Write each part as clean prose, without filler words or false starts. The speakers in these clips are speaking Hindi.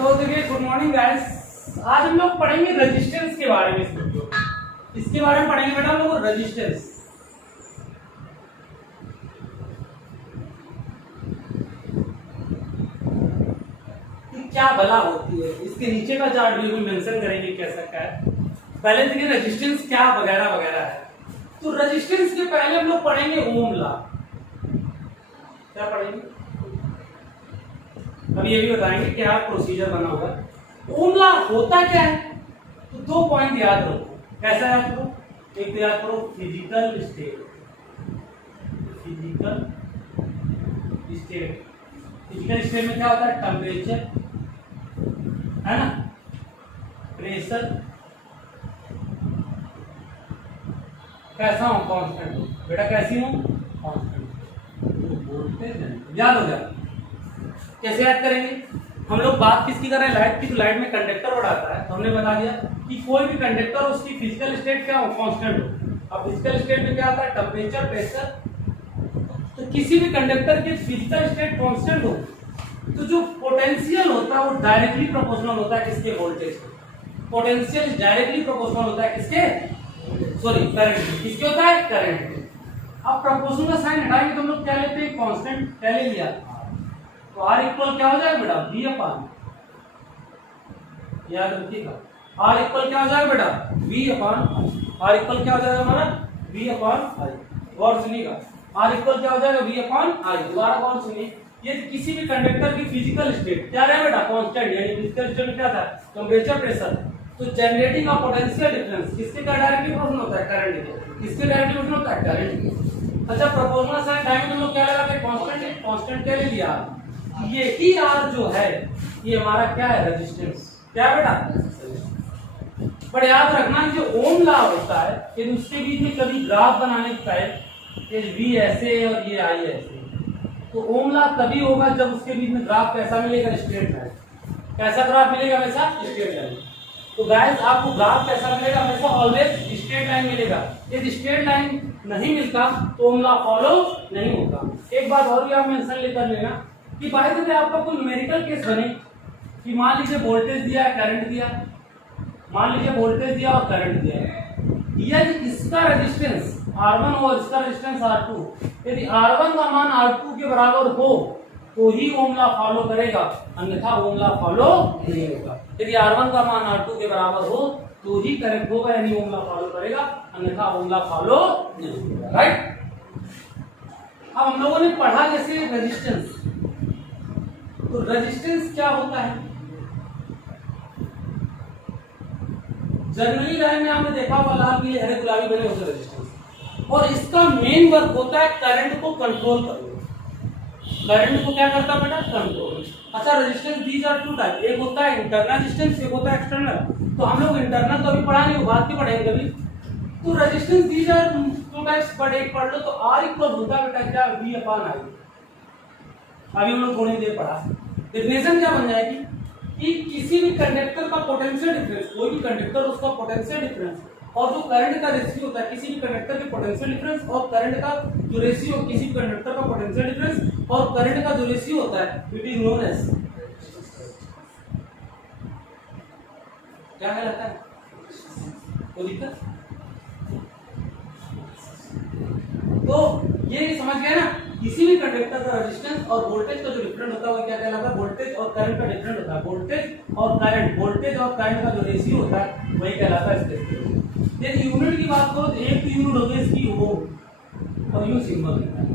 तो देखिए, गुड मॉर्निंग गाइस। आज हम लोग पढ़ेंगे रेजिस्टेंस के बारे में। इसके बारे में पढ़ेंगे बेटा हम लोग रेजिस्टेंस। क्या भला होती है, इसके नीचे का चार्ट भी मेंशन करेंगे कैसा क्या है। पहले देखिए रेजिस्टेंस क्या वगैरह वगैरह है। तो रेजिस्टेंस के पहले हम लोग पढ़ेंगे ओम लॉ। क्या पढ़ेंगे अभी ये भी बताएंगे क्या प्रोसीजर बना होगा। ओम लॉ होता क्या है, तो दो पॉइंट याद रखो। कैसा याद करो, एक तो याद करो physical state. Physical state, physical state में क्या होता है, टेम्परेचर है ना, प्रेशर कैसा हो, कांस्टेंट हो। बेटा कैसी हो, कांस्टेंट। वोल्टेज याद हो गया। कैसे याद करेंगे हम लोग, बात किसकी कर रहे हैं, लाइट की। तो लाइट में कंडक्टर बढ़ाता है, तो हमने बता दिया कि कोई भी कंडक्टर उसकी फिजिकल स्टेट क्या हो, कांस्टेंट हो। अब फिजिकल स्टेट में क्या आता है, टेम्परेचर, प्रेशर। तो किसी भी कंडक्टर की फिजिकल स्टेट कांस्टेंट हो तो जो पोटेंशियल होता है वो डायरेक्टली प्रोपोर्शनल होता है किसके, वोल्टेज के। पोटेंशियल डायरेक्टली प्रोपोर्शनल होता है किसके, सॉरी करंट। किसके होता है, करंट के। अब प्रोपोर्शनल का साइन हटाएंगे तो हम लोग क्या लेते हैं, कांस्टेंट पहले लिया। तो R इक्वल क्या हो जाएगा बेटा, V अपान, याद रखिएगा। R इक्वल क्या हो जाएगा बेटा, V अपान। R इक्वल क्या हो जाएगा हमारा, V अपान I। गौर सुनिएगा, R इक्वल क्या हो जाएगा, V अपान I। दोबारा गौर सुनिए, ये किसी भी कंडक्टर की फिजिकल स्टेट क्या रहा बेटा, कांस्टेंट। यानी फिजिकल स्टेट में क्या था, टेम्परेचर, प्रेशर। तो जनरेटिंग ऑफ पोटेंशियल डिफरेंस किसके का डायरेक्टली प्रोपोर्शनल होता है, करंट के। किसके डायरेक्टली प्रोपोर्शनल होता है, करंट के। अच्छा, प्रोपोर्शनल साइन हटाएंगे तो हम लोग क्या लगाते हैं, कांस्टेंट। कांस्टेंट क्या ले लिया, ये ही R जो है ये हमारा क्या है, रेजिस्टेंस। क्या है बेटा, पर याद रखना जो ओम लॉ होता है कि उसके बीच में कभी ग्राफ बनाने का है, ये V ऐसे और ये I ऐसे। तो ओम लॉ तभी होगा जब उसके बीच में ग्राफ कैसा मिलेगा, स्ट्रेट लाइन। कैसा ग्राफ मिलेगा, हमेशा स्ट्रेट लाइन। तो गाइस आपको ग्राफ कैसा मिलेगा, हमेशा ऑलवेज स्ट्रेट लाइन मिलेगा। यदि स्ट्रेट लाइन नहीं मिलता तो ओम लॉ फॉलो नहीं होता। एक बात और भी आप मेंशन लेकर लेना कि बाय द वे आपका कोई न्यूमेरिकल केस बने कि मान लीजिए वोल्टेज दिया है, करंट दिया, मान लीजिए वोल्टेज दिया और करंट दिया है। यदि इसका रेजिस्टेंस R1 और इसका रेजिस्टेंस R2, यदि R1 का मान R2 के बराबर हो तो ही ओम लॉ फॉलो करेगा, अन्यथा ओम लॉ फॉलो नहीं होगा। यदि R1 का मान R2 के बराबर हो तो ही करेक्ट होगा, यानी ओम लॉ फॉलो करेगा, अन्यथा ओम लॉ फॉलो नहीं होगा। राइट। अब हम लोगों ने पढ़ा जैसे रेजिस्टेंस। तो रेजिस्टेंस क्या होता है, जनरली लाइन में आपने देखा होगा लाल पीले हरे गुलाबी बने होते रेजिस्टेंस, और इसका मेन वर्क होता है करंट को कंट्रोल करना। करंट को क्या करता है बेटा, कंट्रोल। अच्छा, resistance these are two type, एक होता है इंटरनल रेजिस्टेंस, एक होता है एक्सटर्नल। तो हम लोग इंटरनल तो अभी पढ़ा नहीं, बात की पढ़ेंगे कभी। तो resistance these are two types, पर एक पढ़ लो तो R इक्वल होता है बेटा क्या, V अपान I। अभी हम लोग थोड़ी देर पढ़ा। डेफिनेशन क्या बन जाएगी कि किसी भी कंडक्टर का पोटेंशियल डिफरेंस, कोई भी कंडक्टर उसका पोटेंशियल डिफरेंस और जो करंट का रेशियो होता है, किसी भी कंडक्टर के पोटेंशियल डिफरेंस और करंट का जो रेशियो, किसी भी कंडक्टर का पोटेंशियल डिफरेंस और करंट का जो रेशियो होता है, इट इज नोन एज, क्या कहलाता है, कोई दिक्कत। तो ये समझ गए ना, किसी भी कंडक्टर का रेजिस्टेंस और वोल्टेज का जो डिफरेंस होता है वो क्या कहलाता है, वोल्टेज और करंट का डिफरेंस होता है। वोल्टेज और करंट, वोल्टेज और करंट का जो रेशियो होता है वही कहलाता है इसके। यदि यूनिट की बात करो तो एक यूनिट हो गई इसकी ओम और यू सिंबल होता है,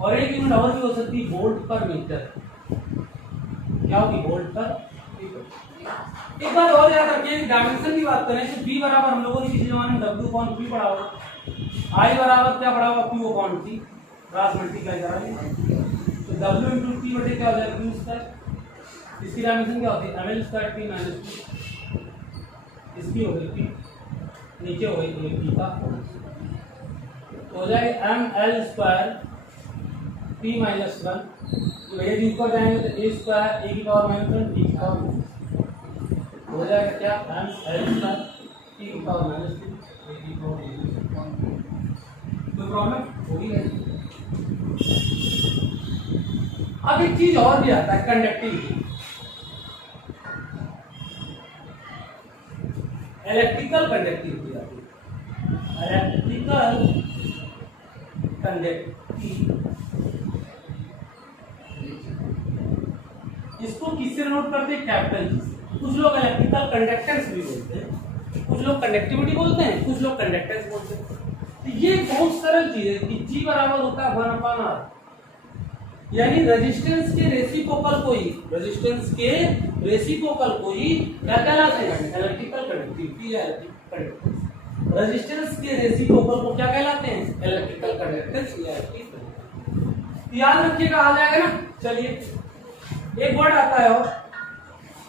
और एक यूनिट और भी हो सकती है वोल्ट पर मीटर। क्या होगी, वोल्ट पर मीटर। एक बात और याद रखिए, डायमेंशन की बात करें तो V बराबर हम लोगों ने किसी जमाने में W/P पढ़ा होगा, I बराबर क्या पढ़ा होगा, Q/T, क्रॉस मल्टीप्लाई करा लेंगे तो W इंटू T बटे क्या हो जाएगा, Q स्क्वायर। इसकी डायमेंशन क्या होती है, ML square T minus T। इसकी हो गई P, नीचे हो गई T का, तो हो जाएगा ML स्क्वायर T माइनस 1। तो भैया जी ऊपर जाएंगे तो A स्क्वायर A की पावर माइनस 1 T की पावर हो जाएगा क्या, ML स्क्वायर T की पावर माइनस 2 A की पावर। कोई प्रॉब्लम होगी नहीं। अब एक चीज और भी आता है, कंडक्टिविटी। इलेक्ट्रिकल कंडक्टिविटी आती है, इलेक्ट्रिकल कंडक्टिविटी। इसको किससे नोट करते हैं? कैपिटल जी से। कुछ लोग इलेक्ट्रिकल कंडक्टेंस भी बोलते हैं, कुछ लोग कंडक्टिविटी बोलते हैं, कुछ लोग कंडक्टेंस बोलते हैं। तो ये बहुत सरल चीज है कि G बराबर होता है 1/R, यानी रेजिस्टेंस के रेसिप्रोकल को ही, रेजिस्टेंस के रेसिप्रोकल को ही क्या कहलाते हैं? इलेक्ट्रिकल कंडक्टिविटी या इलेक्ट्रिकल कंडक्टेंस। रेजिस्टेंस के रेसिप्रोकल को क्या कहलाते हैं? इलेक्ट्रिकल कंडक्टेंस या इलेक्ट्रिकल कंडक्टेंस। याद रखिएगा, आ जाएगा ना। चलिए एक वर्ड आता है और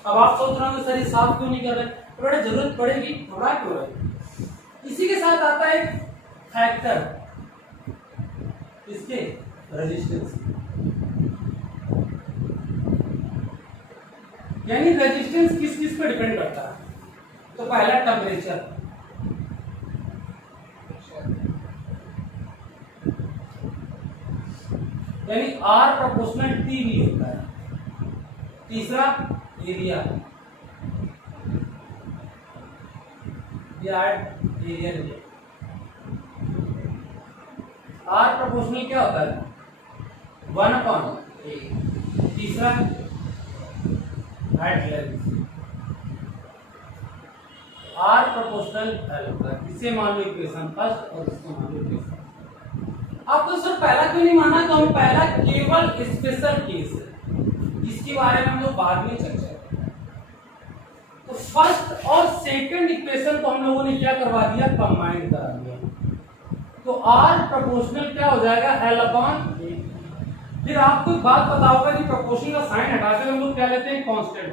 अब आप सोच रहे होंगे सर ये साफ क्यों नहीं कर रहे? बड़ा जरूरत पड़ेगी, घबरा क्यों रहे? इसी के साथ आता है फैक्टर, इसके रेजिस्टेंस, यानी रेजिस्टेंस किस किस पे डिपेंड करता है? तो पहला टेम्परेचर, यानी R प्रोपोर्शनल T भी होता है। तीसरा एरिया, एरिया R प्रोपोर्शनल क्या होता है? 1/A। तीसरा height length, R proportional L होता है। इसे मान लो इक्वेशन फर्स्ट और इसको मान लो इक्वेशन। आपको सर पहला क्यों नहीं माना? तो हम पहला केवल स्पेशल केस है, इसके बारे में हम लोग बाद में चर्चा करेंगे। तो फर्स्ट और सेकंड इक्वेशन को हम लोगों ने क्या करवा दिया? कंबाइन करा दिया। तो R प्रोपोर्शनल क्या हो जाएगा? L/A। फिर आपको एक बात पता होगा कि प्रोपोर्शन का साइन हटाकर हम लोग क्या लेते हैं? कांस्टेंट।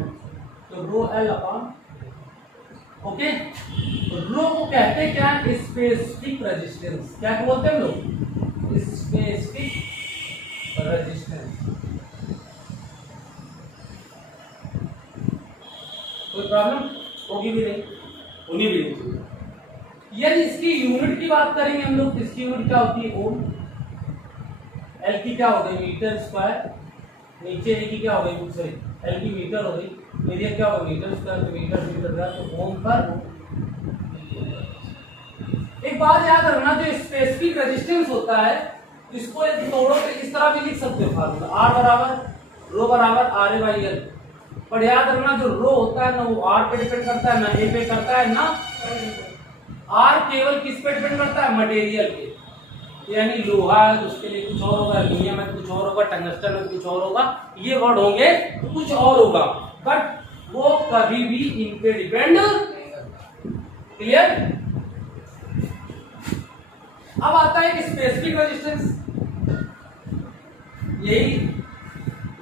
तो ρL/, ओके। तो रो को कहते हैं क्या? Specific resistance. क्या बोलते हैं हम लोग? Specific resistance. कोई प्रॉब्लम होगी भी नहीं, होनी भी नहीं। यदि इसकी यूनिट की बात करेंगे हम लोग, इसकी यूनिट क्या होती है? ओम। एल की क्या हो गई? Metre square. नीचे ए की क्या हो गई? सॉरी, एल की मीटर हो गई। एरिया क्या होगा? Metre square. तो मीटर का तो ओम पर। एक बात याद रखना, जो स्पेसिफिक रेजिस्टेंस होता है इसको तोड़ो तो इस तरह भी लिख सकते हो फार्मूला, R बराबर रो बराबर RA/L। पर याद रखना जो रो होता है ना वो R पे डिपेंड करता है, ना A पे करता है, ना R केवल किस पे डिपेंड करता है? मटेरियल पे। यानी लोहा है तो उसके लिए कुछ और होगा, एल्यूमिनियम है तो कुछ और होगा, टंगस्टन है तो कुछ और होगा, ये वर्ड होंगे तो कुछ और होगा, बट वो कभी भी इन पे डिपेंड। क्लियर? अब आता है स्पेसिफिक रेजिस्टेंस। यही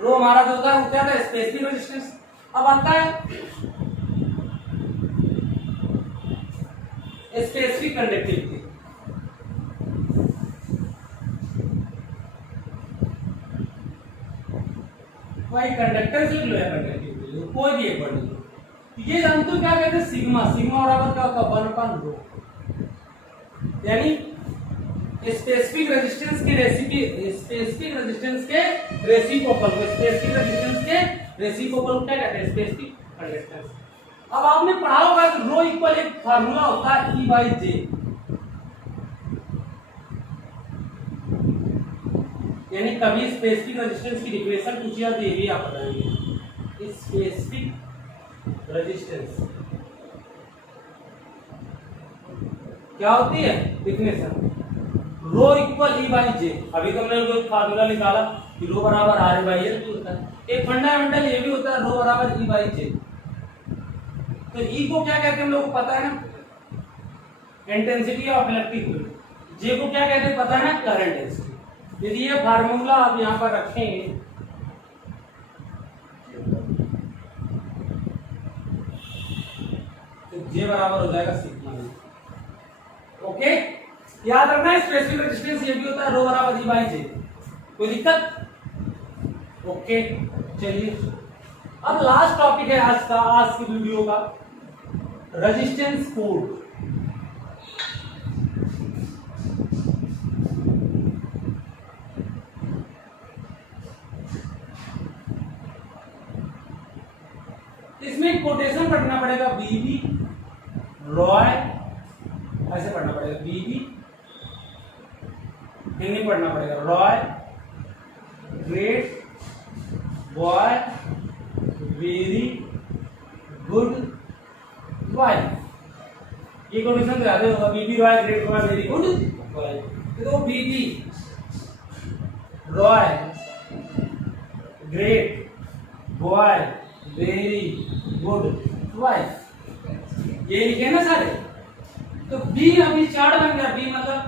रो हमारा जो होता है वो क्या था? Specific resistance. अब आता है स्पेसिफिक कंडक्टिविटी। भाई कंडक्टेंस लिख लो या कंडक्टिविटी, कोई भी एक वर्ड लिख लो। ये जानते हो क्या कहते हैं? सिग्मा। सिग्मा बराबर क्या होता है? 1/ρ। यानी स्पेसिफिक रेजिस्टेंस के स्पेसिफिक रेजिस्टेंस के रेसिप्रोकल को, स्पेसिफिक रेजिस्टेंस के रेसिप्रोकल को क्या कहते हैं? Specific conductance. अब आपने पढ़ा होगा कि रो इक्वल एक फार्मूला होता है E/J, यानी कभी स्पेसिफिक रेजिस्टेंस की इक्वेशन पूछी जाती है, ये भी आप बताएंगे। स्पेसिफिक रेजिस्टेंस क्या होती है? Definition rho equal E/J। अभी तो हमने जो फार्मूला निकाला कि रो बराबर RA/L भी होता है। एक फंडामेंटल ये भी होता है रो बराबर E/J। तो E को क्या कहते हैं हम लोग को पता है ना? Intensity of electric field. J को क्या कहते हैं पता है ना? Current density. यदि ये फार्मूला आप यहाँ पर रखेंगे तो J बराबर हो जाएगा सिग्मा। ओके, याद रखना स्पेसिफिक रेजिस्टेंस ये भी होता है रो बराबर E/J। कोई दिक्कत? ओके, चलिए अब लास्ट टॉपिक है आज की वीडियो का, रेजिस्टेंस कोड। इसमें कोटेशन पढ़ना पड़ेगा, BB रॉय, ऐसे पढ़ना पड़ेगा, बीबी नहीं पढ़ना पड़ेगा, Roy, great, boy, very good wife. ये कंडीशन तो याद होगा, B B Roy great boy very good wife. तो B B Roy great boy very good wife, ये लिखे ना सारे। तो बी अभी चार्ट बन गया, बी मतलब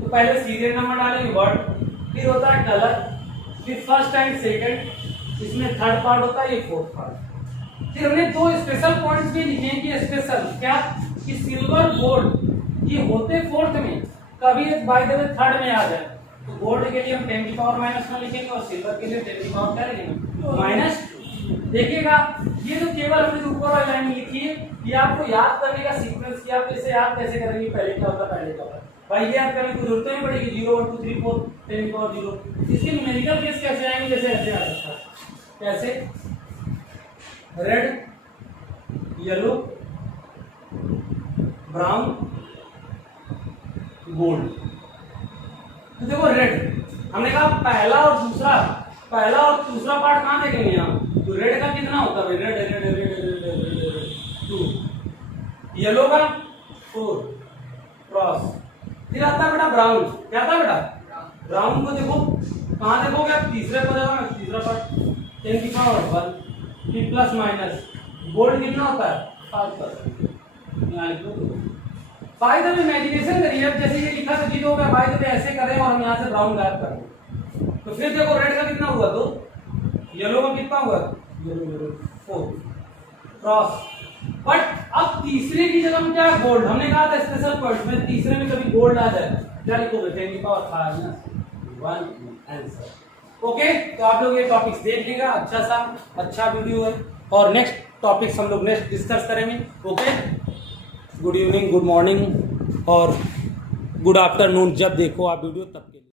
तो पहले सीरियल नंबर डालेंगे वर्ड, फिर होता है कलर, फिर फर्स्ट एंड सेकंड, इसमें थर्ड पार्ट होता है, ये फोर्थ पार्ट। फिर हमने दो स्पेशल पॉइंट्स भी लिखे हैं कि स्पेशल क्या, कि सिल्वर गोल्ड ये होते फोर्थ में, कभी बाय द वे थर्ड में आ जाए। तो गोल्ड के लिए हम 10 की पावर -1 लिखेंगे और सिल्वर के लिए 10 की पावर क्या लिखेंगे -2। देखिएगा ये तो केवल हमने जो ऊपर वाली लाइन लिखी है, ये आपको याद करने का सीक्वेंस, कि आप इसे याद कैसे करेंगे, पहले क्या होता है पहले क्या होता है, भाई ये याद करने की जरूरत नहीं पड़ेगी। 0 1 2 3 4 10 की पावर 0। इसके न्यूमेरिकल केस कैसे आएंगे, जैसे ऐसे आ सकता है, कैसे रेड, येलो, ब्राउन, गोल्ड। तो देखो रेड हमने कहा पहला और दूसरा पार्ट कहां देखेंगे यहाँ, तो रेड का कितना होता है, रेड 2, येलो का 4 क्रॉस, फिर आता है बेटा ब्राउन, क्या आता है बेटा ब्राउन को देखो कहां देखोगे आप, तीसरे को जाओगे, तीसरा पार्ट 10 की पावर 1, फिर प्लस माइनस, गोल्ड कितना होता है 5%। यहाँ लिख लो, बाय द वे इमेजिनेशन करिए, अब जैसे ये लिखा था जी तो बाय द वे ऐसे करें और हम यहाँ से ब्राउन गायब कर दें, तो फिर देखो रेड का कितना हुआ 2, येलो का कितना हुआ, येलो 4 क्रॉस। बट अब तीसरे की जगह में क्या है, गोल्ड। हमने कहा था स्पेशल पॉइंट में तीसरे में कभी गोल्ड आ जाए, क्या लिखोगे 10 की पावर 1 आंसर। ओके, तो आप लोग ये टॉपिक्स देख लीजिएगा, अच्छा वीडियो है, और नेक्स्ट टॉपिक्स हम लोग नेक्स्ट डिस्कस करेंगे। Okay, good evening, good morning और गुड आफ्टरनून, जब देखो आप वीडियो तब